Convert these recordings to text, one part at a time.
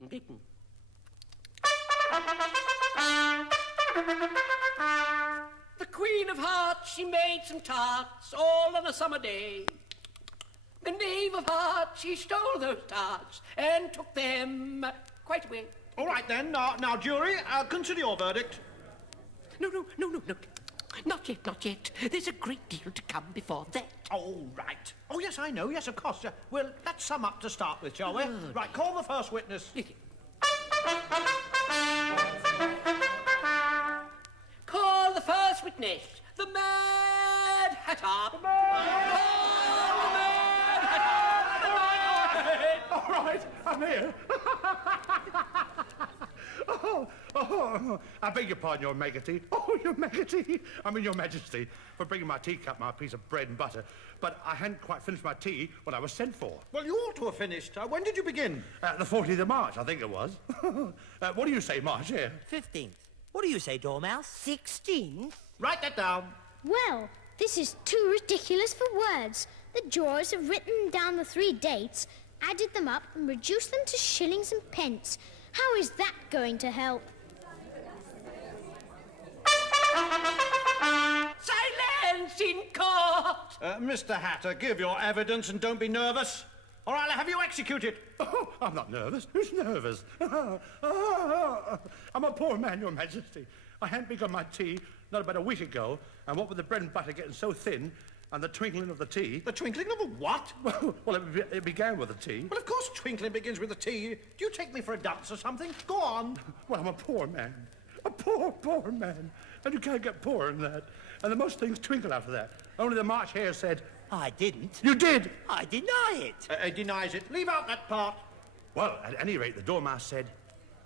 The Queen of Hearts, she made some tarts all on a summer day. The Knave of Hearts, he stole those tarts and took them quite away. All right, then. Now, jury, consider your verdict. No. Not yet. There's a great deal to come before that. Oh, right. Oh, yes, I know. Yes, of course. Well, let's sum up to start with, shall we? Right, call the first witness. Call the first witness, the Mad Hatter. The Mad Hatter. All right, I'm here. I beg your pardon, Your Majesty. Oh, Your Majesty. I mean, Your Majesty, for bringing my teacup, my piece of bread and butter. But I hadn't quite finished my tea when I was sent for. Well, you ought to have finished. When did you begin? The 14th of March, I think it was. What do you say, March, here? 15th. What do you say, Dormouse? 16th? Write that down. Well, this is too ridiculous for words. The jurors have written down the 3 dates, added them up, and reduced them to shillings and pence. How is that going to help? Silence in court! Mr. Hatter, give your evidence and don't be nervous. Or I'll have you executed. Oh, I'm not nervous. Who's nervous? I'm a poor man, Your Majesty. I hadn't begun my tea not about a week ago, and what with the bread and butter getting so thin and the twinkling of the tea... The twinkling of a what? Well, it began with the tea. Well, of course twinkling begins with the tea. Do you take me for a dunce or something? Go on. Well, I'm a poor man. A poor man. And you can't get poorer than that. And the most things twinkle after that. Only the March Hare said... I didn't. You did! I deny it. He denies it. Leave out that part. Well, at any rate, the Dormouse said,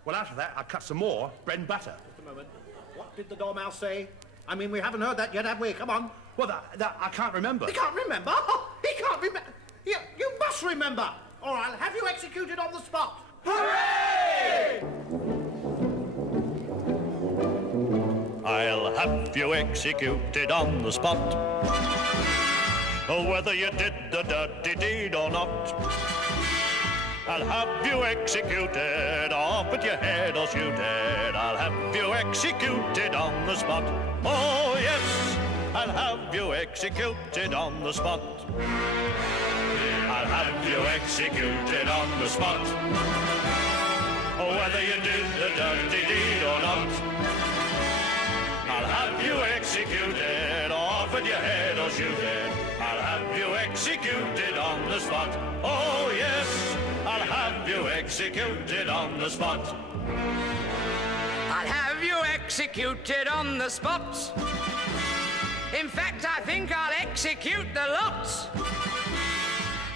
well, after that, I'll cut some more bread and butter. Just a moment. What did the Dormouse say? I mean, we haven't heard that yet, have we? Come on. Well, that I can't remember. He can't remember? He can't remember. You must remember. Or I'll have you executed on the spot. Hooray! I'll have you executed on the spot. Whether you did the dirty deed or not, I'll have you executed, off with your head or shoot it. I'll have you executed on the spot. Oh yes, I'll have you executed on the spot. I'll have you executed on the spot. Whether you did the dirty deed or not, I'll have you executed, off with your head or shoot it. I'll have you executed on the spot. Oh yes, I'll have you executed on the spot. I'll have you executed on the spot. In fact, I think I'll execute the lot.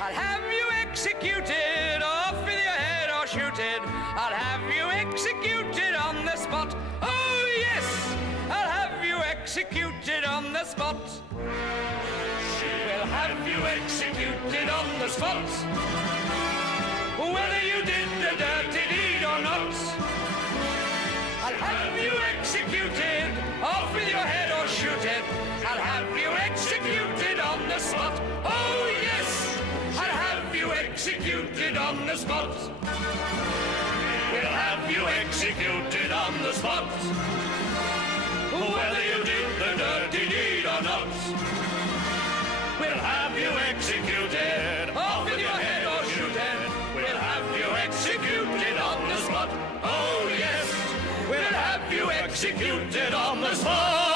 I'll have you executed, off with your head or shoot it. I'll have you executed on the spot. Oh yes, I'll have you executed on the spot. We'll have you executed on the spot. Whether you did the dirty deed or not, I'll have you executed, off with your head or shoot it. I'll have you executed on the spot. Oh yes, I'll have you executed on the spot. We'll have you executed on the spot. Whether you did the dirty deed or not, we'll have you executed, off with your head or shoot it. We'll have you executed on the spot. Oh yes, we'll have you executed on the spot.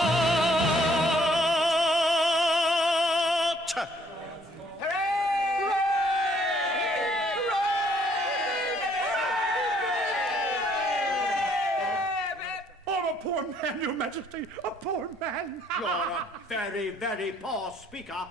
Poor man, Your Majesty, a poor man. You're a very, very poor speaker.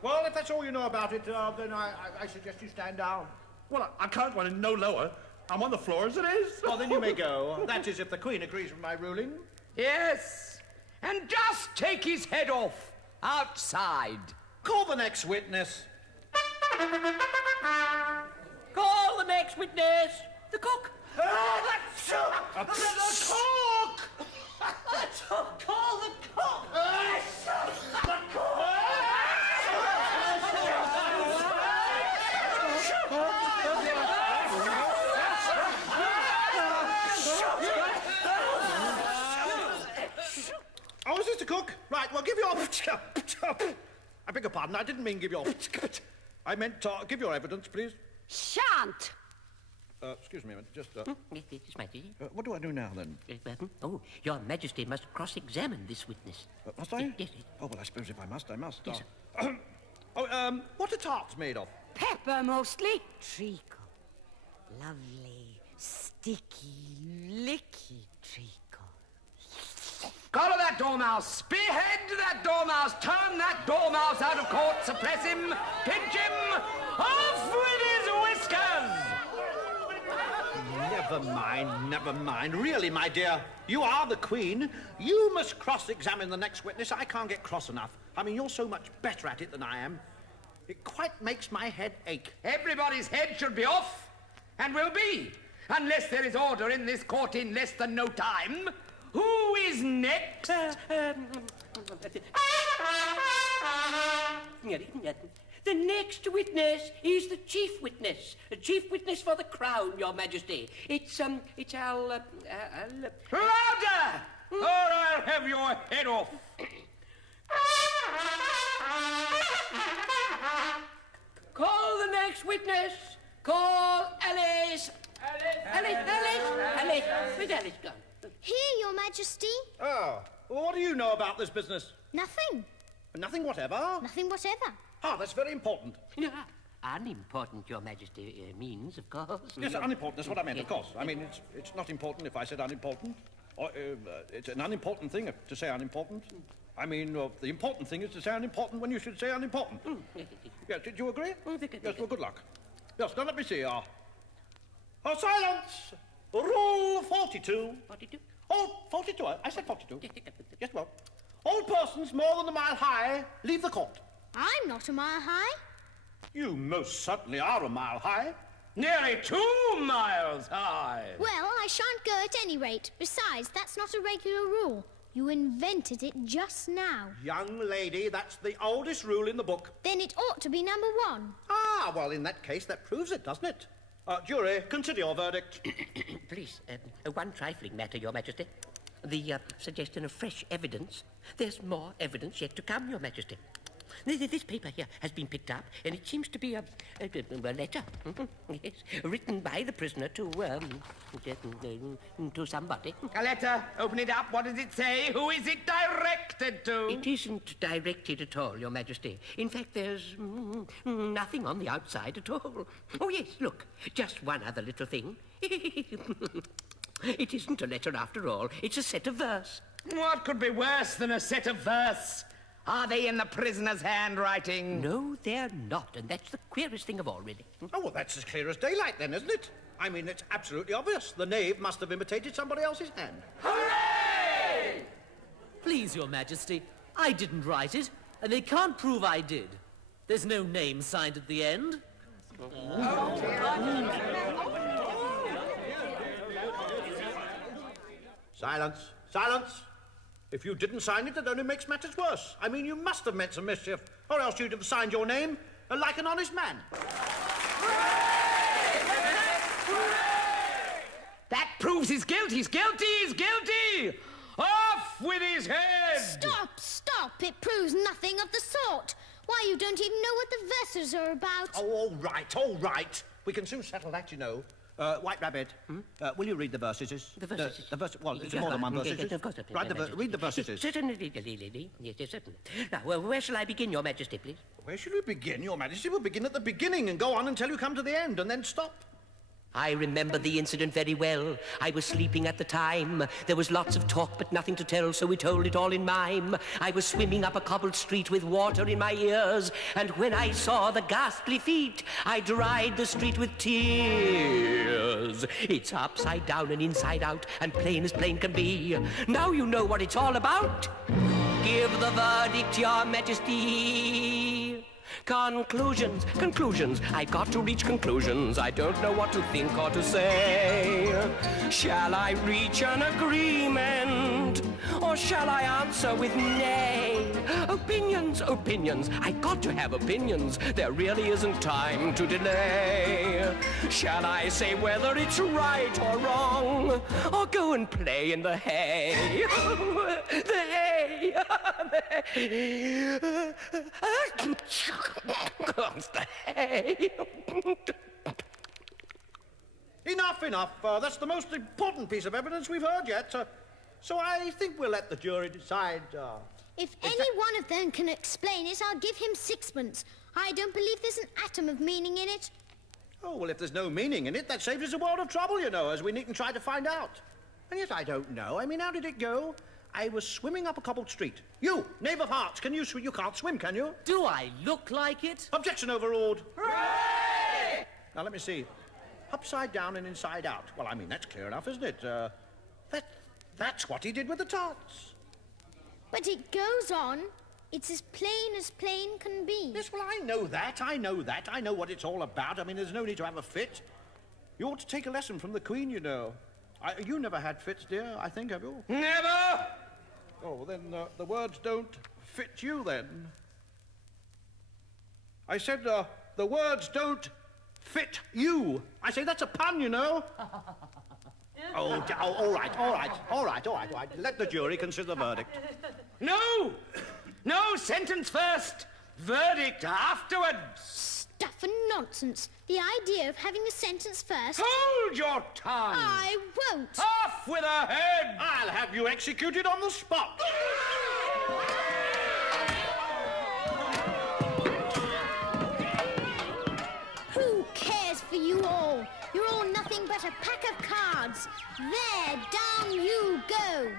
Well, if that's all you know about it, then I suggest you stand down. Well, I can't go any no lower. I'm on the floor as it is. Well, then you may go. That is, if the Queen agrees with my ruling. Yes, and just take his head off outside. Call the next witness. Call the next witness. The cook. The cook! Call the cook. The cook! give your... I beg your pardon, I didn't mean give your... I meant give your evidence, please. Shan't! Excuse me a minute, just... Yes, my dear. what do I do now, then? Oh, Your Majesty must cross-examine this witness. Must I? Yes. Oh, well, I suppose if I must, I must. Yes, What are tarts made of? Pepper, mostly. Treacle. Lovely, sticky, licky treacle. Collar that dormouse, spearhead that dormouse, turn that dormouse out of court, suppress him, pinch him, off with his whiskers! Never mind. Really, my dear, you are the Queen. You must cross-examine the next witness. I can't get cross enough. I mean, you're so much better at it than I am. It quite makes my head ache. Everybody's head should be off, and will be, unless there is order in this court in less than no time. Who is next? The next witness is the chief witness. A chief witness for the crown, Your Majesty. It's Al... Louder! Or I'll have your head off. Call the next witness. Call Alice. Alice. Where's Alice gone? Here, Your Majesty. Oh, well, what do you know about this business? Nothing. Nothing whatever? Nothing whatever. Ah, that's very important. Unimportant, Your Majesty means, of course. Yes, unimportant, that's what I meant, of course. I mean, it's not important if I said unimportant. Or, it's an unimportant thing to say unimportant. I mean, the important thing is to say unimportant when you should say unimportant. Yes, did you agree? Yes, well, good luck. Yes, now let me see. Silence! Rule 42. 42? Oh, 42. I said 42. Yes, well. All persons more than a mile high leave the court. I'm not a mile high. You most certainly are a mile high. Nearly 2 miles high. Well, I shan't go at any rate. Besides, that's not a regular rule. You invented it just now. Young lady, that's the oldest rule in the book. Then it ought to be number 1. Ah, well, in that case, that proves it, doesn't it? Jury, consider your verdict. Please, one trifling matter, Your Majesty. The suggestion of fresh evidence. There's more evidence yet to come, Your Majesty. This paper here has been picked up, and it seems to be a letter, yes, written by the prisoner to somebody. A letter. Open it up. What does it say? Who is it directed to? It isn't directed at all, Your Majesty. In fact, there's nothing on the outside at all. Oh, yes, look, just one other little thing. It isn't a letter after all. It's a set of verse. What could be worse than a set of verse? Are they in the prisoner's handwriting? No, they're not, and that's the queerest thing of all, really. Oh, well, that's as clear as daylight then, isn't it? I mean, it's absolutely obvious. The knave must have imitated somebody else's hand. Hooray! Please, Your Majesty, I didn't write it, and they can't prove I did. There's no name signed at the end. Silence. Silence! If you didn't sign it, it only makes matters worse. I mean, you must have meant some mischief, or else you'd have signed your name like an honest man. That proves his guilt. He's guilty. He's guilty. Off with his head. Stop. It proves nothing of the sort. Why, you don't even know what the verses are about. Oh, all right. We can soon settle that, you know. White Rabbit, will you read the verses? The verses? The verse, well, it's more than one verses. Yes, of course. Right, read the verses. Certainly. Yes, certainly. Now, where shall I begin, Your Majesty, please? Where should we begin, Your Majesty? We'll begin at the beginning and go on until you come to the end, and then stop. I remember the incident very well. I was sleeping at the time. There was lots of talk, but nothing to tell, so we told it all in mime. I was swimming up a cobbled street with water in my ears, and when I saw the ghastly feat, I dried the street with tears. It's upside down and inside out, and plain as plain can be. Now you know what it's all about. Give the verdict, Your Majesty. Conclusions. I've got to reach conclusions. I don't know what to think or to say. Shall I reach an agreement? Or shall I answer with nay? Opinions. I've got to have opinions. There really isn't time to delay. Shall I say whether it's right or wrong? Or go and play in the hay? The hay! Enough, enough. That's the most important piece of evidence we've heard yet. So I think we'll let the jury decide. If any one of them can explain it, I'll give him sixpence. I don't believe there's an atom of meaning in it. Oh, well, if there's no meaning in it, that saves us a world of trouble, you know, as we needn't try to find out. And yet I don't know. I mean, how did it go? I was swimming up a cobbled street. You, knave of hearts, can you swim? You can't swim, can you? Do I look like it? Objection overruled. Hooray! Now, let me see. Upside down and inside out. Well, I mean, that's clear enough, isn't it? That's what he did with the tarts. But it goes on. It's as plain can be. Yes, well, I know that. I know what it's all about. I mean, there's no need to have a fit. You ought to take a lesson from the Queen, you know. You never had fits, dear, I think, have you? Never! Oh, well, then the words don't fit you, then. I said the words don't fit you. I say that's a pun, you know. Oh, all right. Let the jury consider the verdict. No! No, sentence first, verdict afterwards. Stuff and nonsense. The idea of having a sentence first. Hold your tongue. I won't. Off with her head. I'll have you executed on the spot. Who cares for you all? You're all nothing but a pack of cards. There, down you go.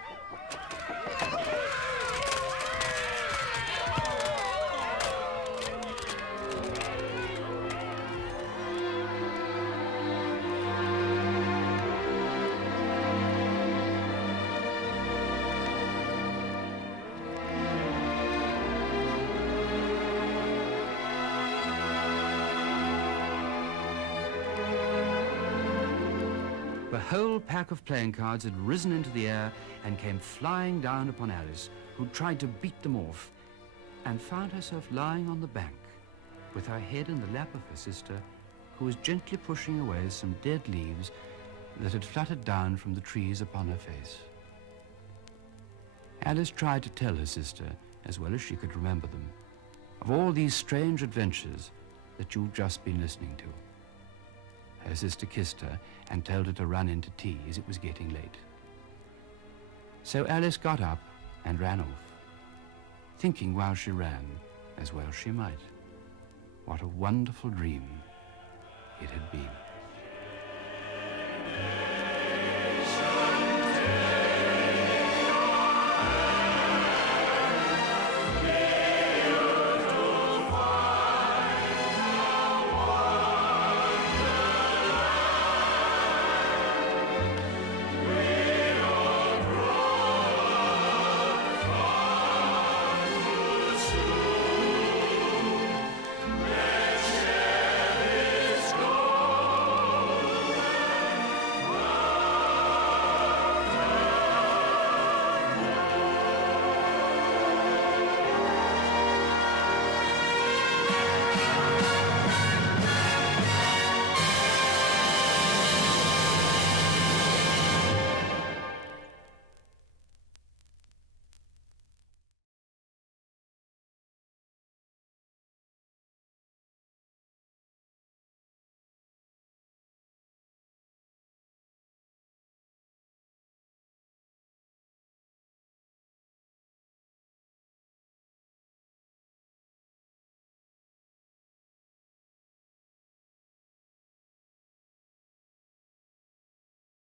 The whole pack of playing cards had risen into the air and came flying down upon Alice, who tried to beat them off, and found herself lying on the bank, with her head in the lap of her sister, who was gently pushing away some dead leaves that had fluttered down from the trees upon her face. Alice tried to tell her sister, as well as she could remember them, of all these strange adventures that you've just been listening to. Her sister kissed her and told her to run in to tea, as it was getting late. So Alice got up and ran off, thinking while she ran, as well she might, what a wonderful dream it had been.